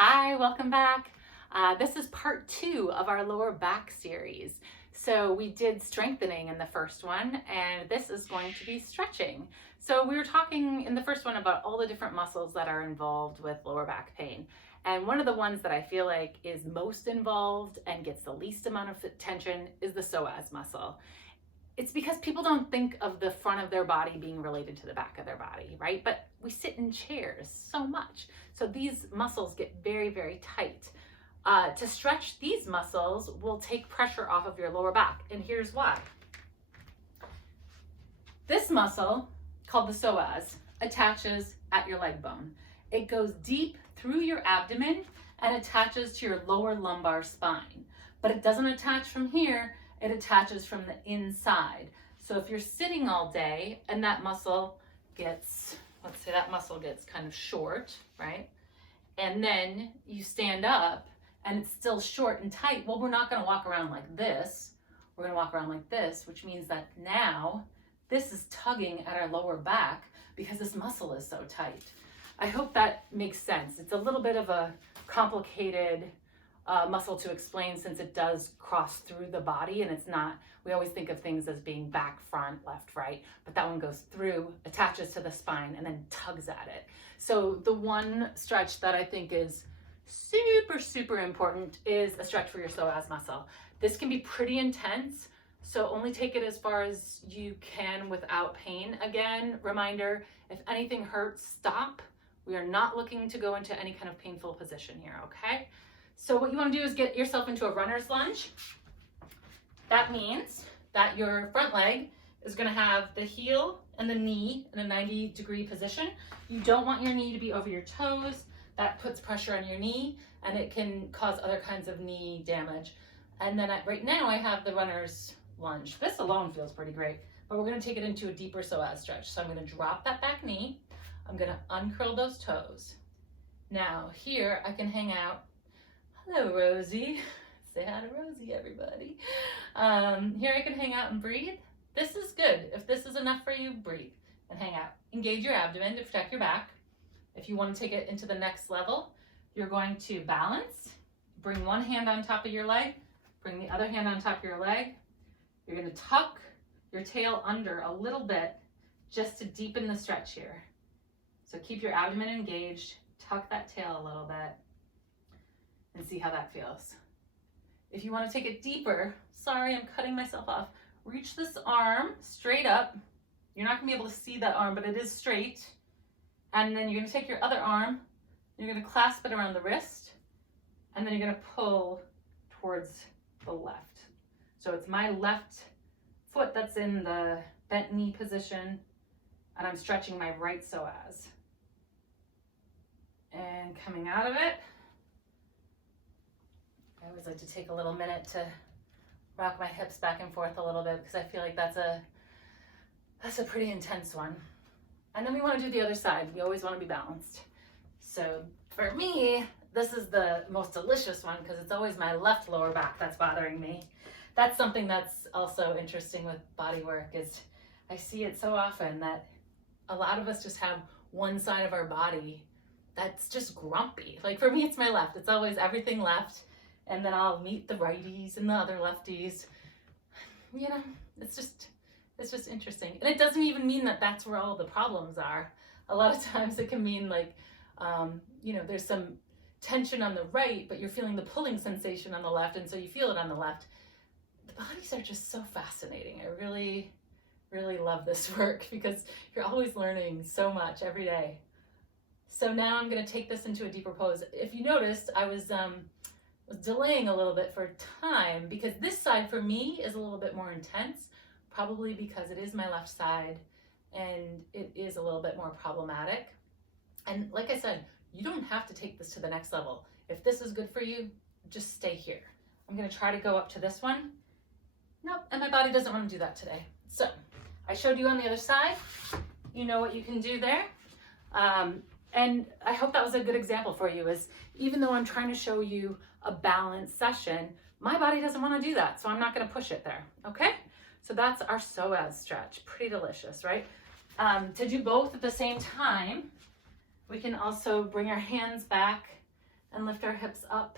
Hi, welcome back. This is part 2 of our lower back series. So we did strengthening in the first one, and this is going to be stretching. So we were talking in the first one about all the different muscles that are involved with lower back pain. And one of the ones that I feel like is most involved and gets the least amount of attention is the psoas muscle. It's because people don't think of the front of their body being related to the back of their body, right? But we sit in chairs so much. So these muscles get very, very tight. To stretch these muscles will take pressure off of your lower back. And here's why. This muscle, called the psoas, attaches at your leg bone. It goes deep through your abdomen and attaches to your lower lumbar spine. But it doesn't attach from here. It attaches from the inside. So if you're sitting all day and that muscle gets, let's say that muscle gets kind of short, right? And then you stand up and it's still short and tight. Well, we're not going to walk around like this. We're going to walk around like this, which means that now this is tugging at our lower back because this muscle is so tight. I hope that makes sense. It's a little bit of a complicated muscle to explain since it does cross through the body, and it's not, we always think of things as being back, front, left, right, but that one goes through, attaches to the spine, and then tugs at it. So the one stretch that I think is super, super important is a stretch for your psoas muscle. This can be pretty intense, so only take it as far as you can without pain. Again, reminder, if anything hurts, stop. We are not looking to go into any kind of painful position here, okay? So what you want to do is get yourself into a runner's lunge. That means that your front leg is going to have the heel and the knee in a 90-degree position. You don't want your knee to be over your toes. That puts pressure on your knee and it can cause other kinds of knee damage. And then right now I have the runner's lunge. This alone feels pretty great, but we're going to take it into a deeper psoas stretch. So I'm going to drop that back knee. I'm going to uncurl those toes. Now here I can hang out. Hello, Rosie. Say hi to Rosie, everybody. Here I can hang out and breathe. This is good. If this is enough for you, breathe and hang out. Engage your abdomen to protect your back. If you want to take it into the next level, you're going to balance. Bring one hand on top of your leg. Bring the other hand on top of your leg. You're going to tuck your tail under a little bit just to deepen the stretch here. So keep your abdomen engaged. Tuck that tail a little bit. And see how that feels. If you want to take it deeper, sorry, I'm cutting myself off. Reach this arm straight up. You're not going to be able to see that arm, but it is straight. And then you're going to take your other arm, you're going to clasp it around the wrist, and then you're going to pull towards the left. So it's my left foot that's in the bent knee position, and I'm stretching my right psoas. And coming out of it, I always like to take a little minute to rock my hips back and forth a little bit because I feel like that's a pretty intense one. And then we want to do the other side. We always want to be balanced. So for me, this is the most delicious one because it's always my left lower back that's bothering me. That's something that's also interesting with body work is I see it so often that a lot of us just have one side of our body that's just grumpy. Like for me, it's my left. It's always everything left. And then I'll meet the righties and the other lefties. You know, it's just interesting. And it doesn't even mean that that's where all the problems are. A lot of times it can mean like, you know, there's some tension on the right, but you're feeling the pulling sensation on the left, and so you feel it on the left. The bodies are just so fascinating. I really, really love this work because you're always learning so much every day. So now I'm going to take this into a deeper pose. If you noticed, I was delaying a little bit for time because this side for me is a little bit more intense, probably because it is my left side and it is a little bit more problematic. And like I said, you don't have to take this to the next level. If this is good for you, just stay here. I'm going to try to go up to this one. Nope, and my body doesn't want to do that today. So I showed you on the other side. You know what you can do there. And I hope that was a good example for you is even though I'm trying to show you a balanced session, my body doesn't want to do that. So I'm not going to push it there. Okay. So that's our psoas stretch. Pretty delicious, right? To do both at the same time, we can also bring our hands back and lift our hips up.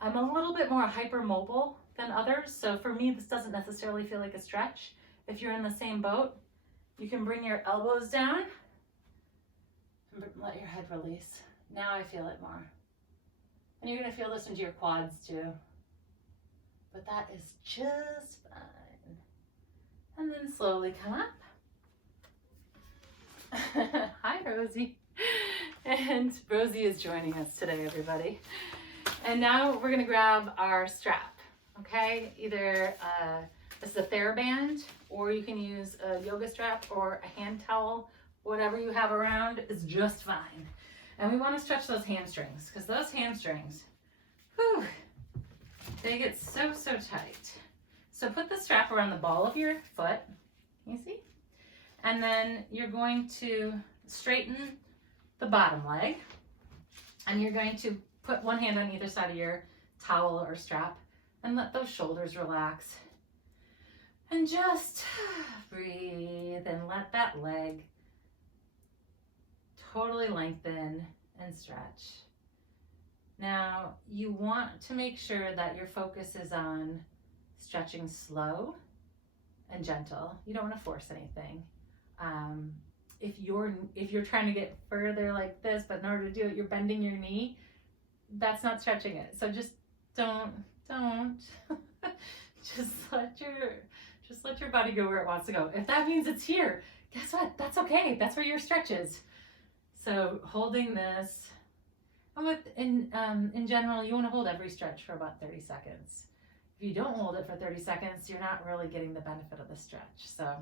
I'm a little bit more hypermobile than others, so for me, this doesn't necessarily feel like a stretch. If you're in the same boat, you can bring your elbows down and let your head release. Now I feel it more. And you're gonna feel this into your quads too. But that is just fine. And then slowly come up. Hi, Rosie. And Rosie is joining us today, everybody. And now we're gonna grab our strap, okay? Either this is a theraband, or you can use a yoga strap or a hand towel. Whatever you have around is just fine. And we wanna stretch those hamstrings, because those hamstrings, whew, they get so, so tight. So put the strap around the ball of your foot, you see? And then you're going to straighten the bottom leg, and you're going to put one hand on either side of your towel or strap and let those shoulders relax. And just breathe and let that leg totally lengthen and stretch. Now, you want to make sure that your focus is on stretching slow and gentle. You don't want to force anything. If you're trying to get further like this, but in order to do it, you're bending your knee, that's not stretching it. So just don't. just let your body go where it wants to go. If that means it's here, guess what? That's okay. That's where your stretch is. So holding this, in general, you want to hold every stretch for about 30 seconds. If you don't hold it for 30 seconds, you're not really getting the benefit of the stretch. So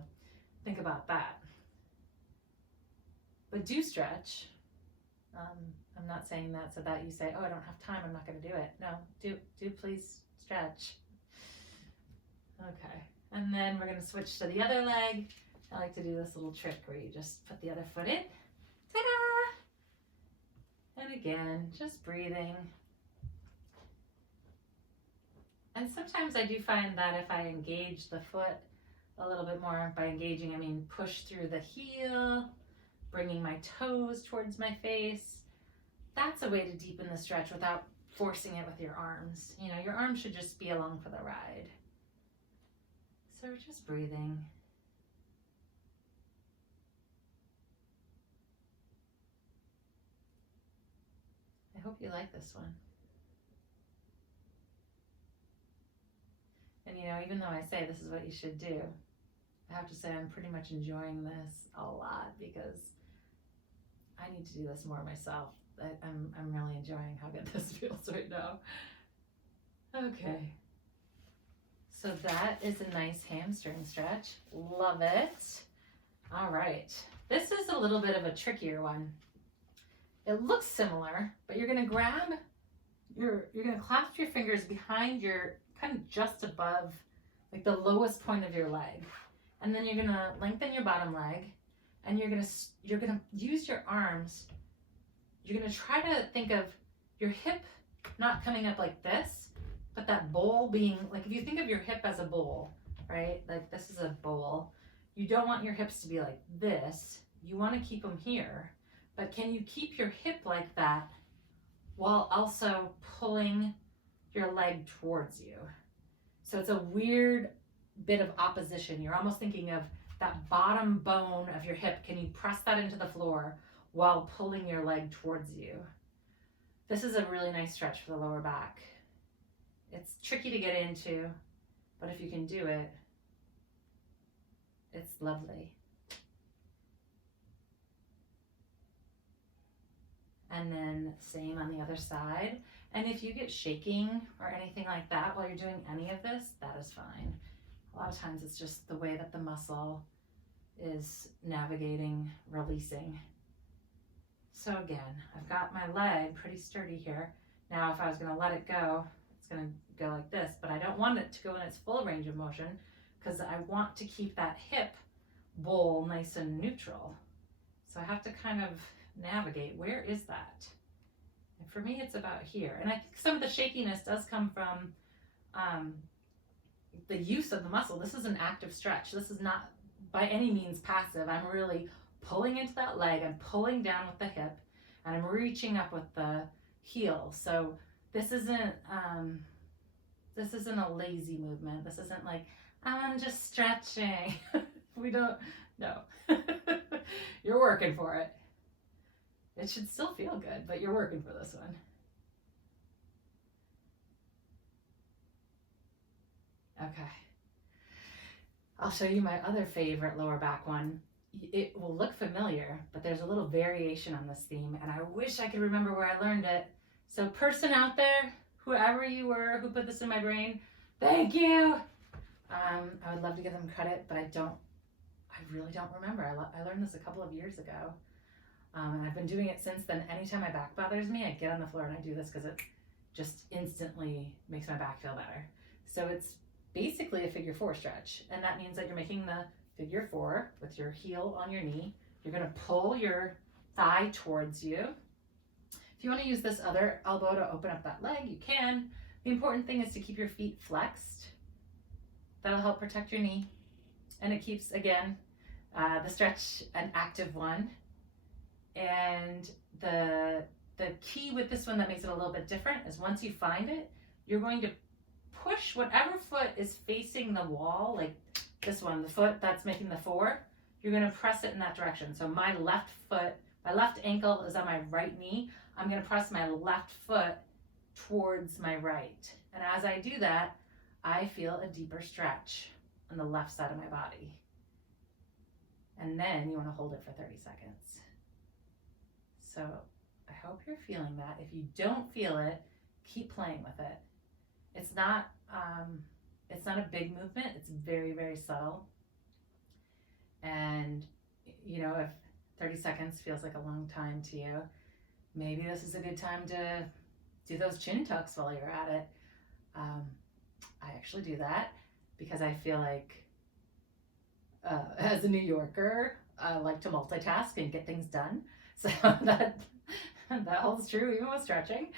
think about that. But do stretch. I'm not saying that so that you say, oh, I don't have time, I'm not going to do it. No, do please stretch. Okay, and then we're going to switch to the other leg. I like to do this little trick where you just put the other foot in. Ta-da! And again, just breathing. And sometimes I do find that if I engage the foot a little bit more, by engaging, I mean push through the heel, bringing my toes towards my face. That's a way to deepen the stretch without forcing it with your arms. You know, your arms should just be along for the ride. So we're just breathing. I hope you like this one. And you know, even though I say this is what you should do, I have to say I'm pretty much enjoying this a lot because I need to do this more myself. I'm really enjoying how good this feels right now. Okay. So that is a nice hamstring stretch. Love it. All right. This is a little bit of a trickier one. It looks similar, but you're going to grab you're going to clasp your fingers behind your, kind of just above, like the lowest point of your leg. And then you're going to lengthen your bottom leg, and you're going to use your arms. You're going to try to think of your hip not coming up like this, but that bowl being, like if you think of your hip as a bowl, right? Like this is a bowl. You don't want your hips to be like this. You want to keep them here. But can you keep your hip like that while also pulling your leg towards you? So it's a weird bit of opposition. You're almost thinking of that bottom bone of your hip. Can you press that into the floor while pulling your leg towards you? This is a really nice stretch for the lower back. It's tricky to get into, but if you can do it, it's lovely. And then same on the other side. And if you get shaking or anything like that while you're doing any of this, that is fine. A lot of times it's just the way that the muscle is navigating, releasing. So again, I've got my leg pretty sturdy here. Now if I was going to let it go, it's going to go like this, but I don't want it to go in its full range of motion because I want to keep that hip bowl nice and neutral. So I have to kind of navigate, where is that? And for me, it's about here. And I think some of the shakiness does come from the use of the muscle. This is an active stretch. This is not by any means passive. I'm really pulling into that leg. I'm pulling down with the hip, and I'm reaching up with the heel. So this isn't a lazy movement. This isn't like, I'm just stretching. We don't, no. You're working for it. It should still feel good, but you're working for this one. Okay. I'll show you my other favorite lower back one. It will look familiar, but there's a little variation on this theme, and I wish I could remember where I learned it. So person out there, whoever you were who put this in my brain, thank you. I would love to give them credit, but I really don't remember. I learned this a couple of years ago, and I've been doing it since then. Anytime my back bothers me, I get on the floor and I do this because it just instantly makes my back feel better. So it's basically a figure 4 stretch, and that means that you're making the figure 4 with your heel on your knee. You're going to pull your thigh towards you. If you want to use this other elbow to open up that leg, you can. The important thing is to keep your feet flexed. That'll help protect your knee, and it keeps, again, the stretch an active one. And the key with this one that makes it a little bit different is once you find it, you're going to push whatever foot is facing the wall, like this one, the foot that's making the 4, you're going to press it in that direction. So my left foot, my left ankle is on my right knee. I'm going to press my left foot towards my right. And as I do that, I feel a deeper stretch on the left side of my body. And then you want to hold it for 30 seconds. So I hope you're feeling that. If you don't feel it, keep playing with it. It's not a big movement. It's very, very subtle. And, you know, if 30 seconds feels like a long time to you, maybe this is a good time to do those chin tucks while you're at it. I actually do that because I feel like as a New Yorker, I like to multitask and get things done. So that holds true even with stretching.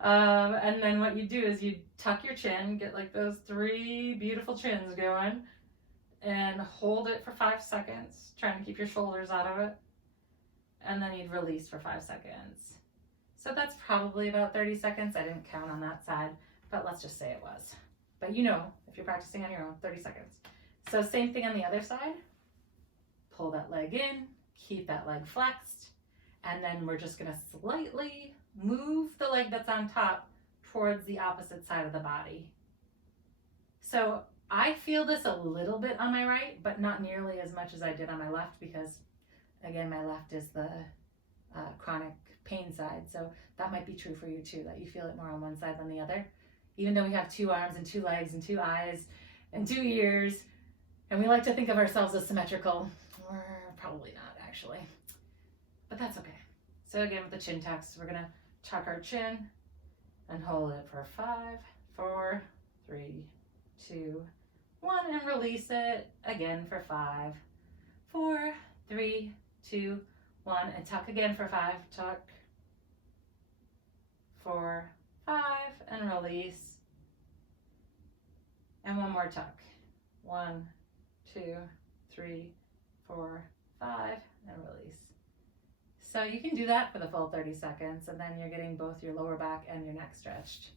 And then what you do is you tuck your chin, get like those 3 beautiful chins going, and hold it for 5 seconds, trying to keep your shoulders out of it. And then you'd release for 5 seconds. So that's probably about 30 seconds. I didn't count on that side, but let's just say it was. But you know, if you're practicing on your own, 30 seconds. So same thing on the other side. Pull that leg in, keep that leg flexed, and then we're just gonna slightly move the leg that's on top towards the opposite side of the body. So I feel this a little bit on my right, but not nearly as much as I did on my left because, again, my left is the chronic pain side. So that might be true for you too, that you feel it more on one side than the other. Even though we have 2 arms and 2 legs and 2 eyes and 2 ears, and we like to think of ourselves as symmetrical, we're probably not actually, but that's okay. So again, with the chin tucks, we're gonna tuck our chin and hold it for 5, 4, 3, 2, 1, and release it again for 5, 4, 3, 2, 1, and tuck again for 5, tuck, 4, 5, and release, and 1 more tuck, 1, 2, 3, 4, 5, and release. So you can do that for the full 30 seconds, and then you're getting both your lower back and your neck stretched.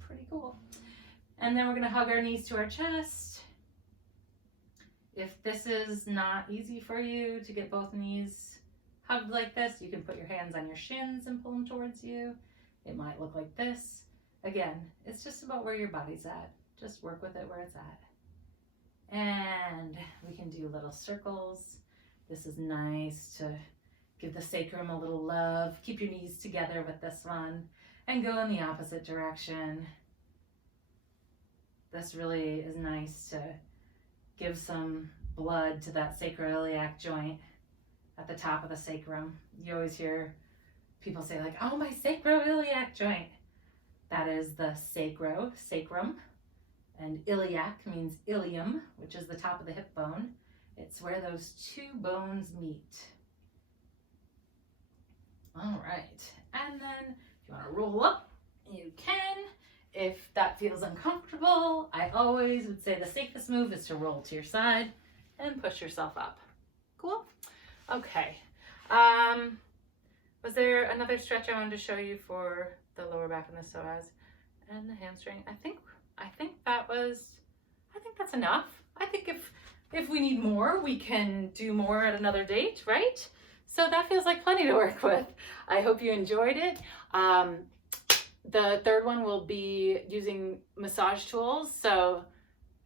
Pretty cool. And then we're gonna hug our knees to our chest. If this is not easy for you to get both knees hugged like this, you can put your hands on your shins and pull them towards you. It might look like this. Again, it's just about where your body's at. Just work with it where it's at. And we can do little circles. This is nice to give the sacrum a little love. Keep your knees together with this one and go in the opposite direction. This really is nice to give some blood to that sacroiliac joint at the top of the sacrum. You always hear people say like, oh, my sacroiliac joint. That is the sacrum, and iliac means ilium, which is the top of the hip bone. It's where those 2 bones meet. All right, and then if you want to roll up, you can. If that feels uncomfortable, I always would say the safest move is to roll to your side and push yourself up. Cool? Okay. Was there another stretch I wanted to show you for the lower back and the psoas and the hamstring? I think that's enough. I think if we need more, we can do more at another date, right? So that feels like plenty to work with. I hope you enjoyed it. The third one will be using massage tools, so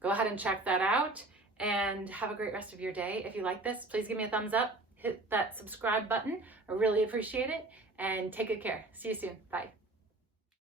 go ahead and check that out, and have a great rest of your day. If you like this, please give me a thumbs up, hit that subscribe button. I really appreciate it, and take good care. See you soon. Bye.